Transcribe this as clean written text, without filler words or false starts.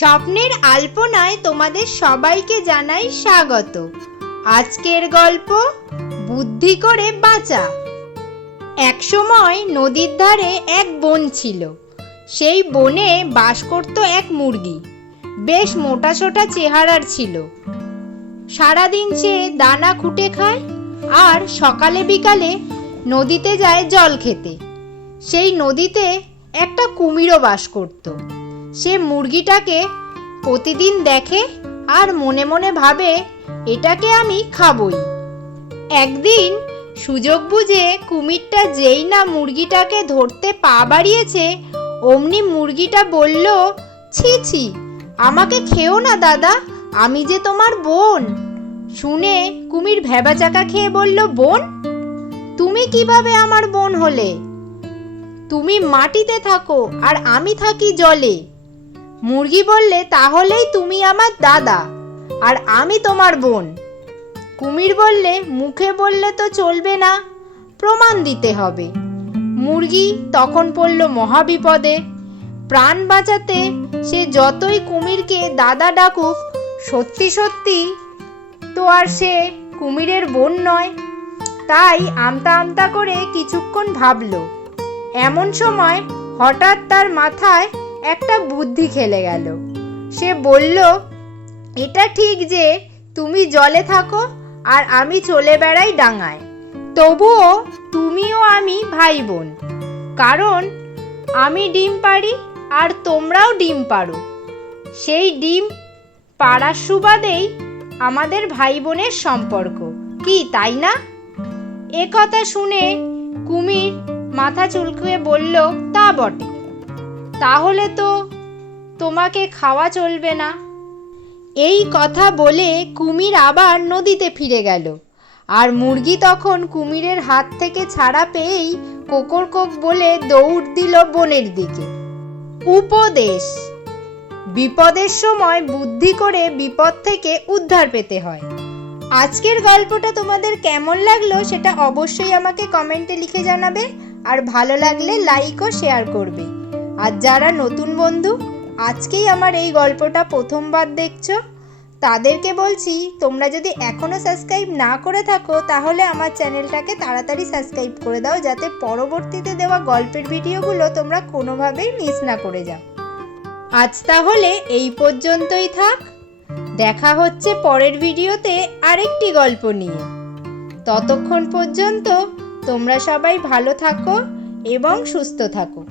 স্বপ্নের আলপনায় তোমাদের সবাইকে জানাই স্বাগত। আজকের গল্প বুদ্ধি করে বাঁচা। একসময় নদীর ধারে এক বন ছিল। সেই বনে বাস করত এক মুরগি। বেশ মোটাসোটা চেহারার ছিল। সারাদিন সে দানা খুঁটে খায় আর সকালে বিকালে নদীতে যায় জল খেতে। সেই নদীতে একটা কুমিরও বাস করত। সে মুরগিটাকে প্রতিদিন দেখে আর মনে মনে ভাবে, এটাকে আমি খাবই। একদিন সুযোগ বুঝে কুমিরটা যেই না মুরগিটাকে ধরতে পা বাড়িয়েছে, অমনি মুরগিটা বলল, ছি ছি, আমাকে খেও না দাদা, আমি যে তোমার বোন। শুনে কুমির ভ্যাবাচাকা খেয়ে বলল, বোন? তুমি কিভাবে আমার বোন হলে? তুমি মাটিতে থাকো আর আমি থাকি জলে। মুরগি বললে, তাহলেই তুমি আমার দাদা আর আমি তোমার বোন। কুমির বললে, মুখে বললে তো চলবে না, প্রমাণ দিতে হবে। মুরগি তখন পড়ল মহাবিপদে। প্রাণ বাঁচাতে সে যতই কুমিরকে দাদা ডাকুক, সত্যি সত্যি তো আর সে কুমিরের বোন নয়। তাই আমতা আমতা করে কিছুক্ষণ ভাবল। এমন সময় হঠাৎ তার মাথায় একটা বুদ্ধি খেলে গেল। সে বলল, এটা ঠিক যে তুমি জলে থাকো আর আমি চলে বেড়াই ডাঙায়, তবুও তুমিও আমি ভাই বোন। কারণ আমি ডিম পাড়ি আর তোমরাও ডিম পাড়ো। সেই ডিম পাড়ার সুবাদেই আমাদের ভাই বোনের সম্পর্ক, কি তাই না? এ কথা শুনে কুমির মাথা চুলকিয়ে বলল, তা বটে, তাহলে তো তোমাকে খাওয়া চলবে না। এই কথা বলে কুমির আবার নদীতে ফিরে গেল। আর মুরগি তখন কুমিরের হাত থেকে ছাড়া পেয়েই কোকর কোক বলে দৌড় দিল বনের দিকে। উপদেশ: বিপদের সময় বুদ্ধি করে বিপদ থেকে উদ্ধার পেতে হয়। আজকের গল্পটা তোমাদের কেমন লাগলো সেটা অবশ্যই আমাকে কমেন্টে লিখে জানাবে। আর ভালো লাগলে লাইক ও শেয়ার করবে। আর যারা নতুন বন্ধু আজকেই আমার এই গল্পটা প্রথমবার দেখছো, তাদেরকে বলছি, তোমরা যদি এখনো সাবস্ক্রাইব না করে থাকো তাহলে আমার চ্যানেলটাকে তাড়াতাড়ি সাবস্ক্রাইব করে দাও, যাতে পরবর্তীতে দেওয়া গল্পের ভিডিওগুলো তোমরা কোনোভাবেই মিস না করে যাও। আজ তাহলে এই পর্যন্তই থাক। দেখা হচ্ছে পরের ভিডিওতে আরেকটি গল্প নিয়ে। ততক্ষণ পর্যন্ত তোমরা সবাই ভালো থাকো এবং সুস্থ থাকো।